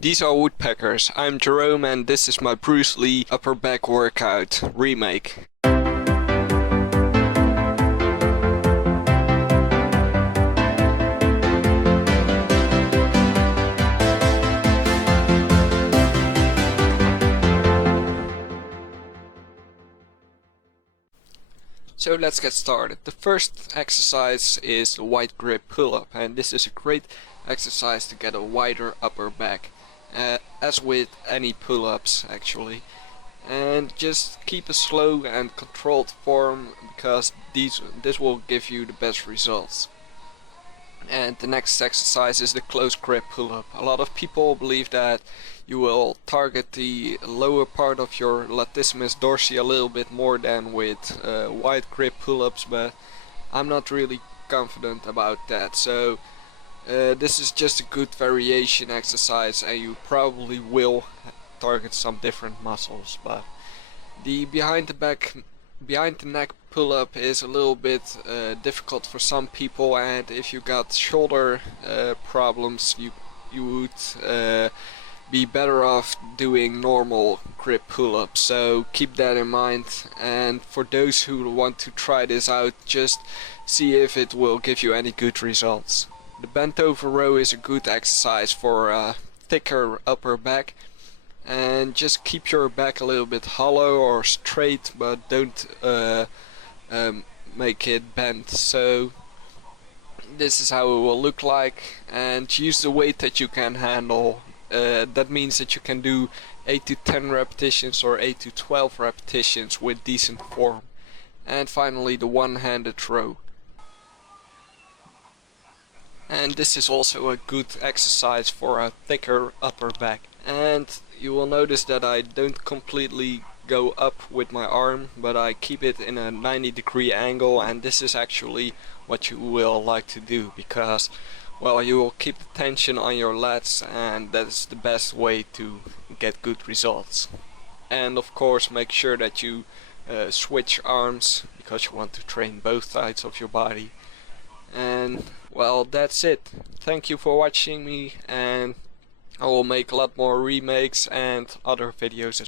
These are woodpeckers. I'm Jerome and this is my Bruce Lee upper back workout remake. So let's get started. The first exercise is the wide grip pull-up, and this is a great exercise to get a wider upper back, as with any pull-ups actually. And just keep a slow and controlled form because this will give you the best results. And the next exercise is the close grip pull-up. A lot of people believe that you will target the lower part of your latissimus dorsi a little bit more than with wide grip pull-ups, but I'm not really confident about that. So this is just a good variation exercise and you probably will target some different muscles, but the behind the neck pull-up is a little bit difficult for some people, and if you got shoulder problems you would be better off doing normal grip pull-ups, so keep that in mind. And for those who want to try this out, just see if it will give you any good results. The bent over row is a good exercise for a thicker upper back, and just keep your back a little bit hollow or straight, but don't make it bent. So this is how it will look like, and use the weight that you can handle. That means that you can do 8 to 10 repetitions or 8 to 12 repetitions with decent form. And finally the one-handed row. And this is also a good exercise for a thicker upper back. And you will notice that I don't completely go up with my arm, but I keep it in a 90-degree angle, and this is actually what you will like to do because, well, you will keep the tension on your lats, and that's the best way to get good results. And of course make sure that you switch arms because you want to train both sides of your body. And well, that's it. Thank you for watching me, and I will make a lot more remakes and other videos as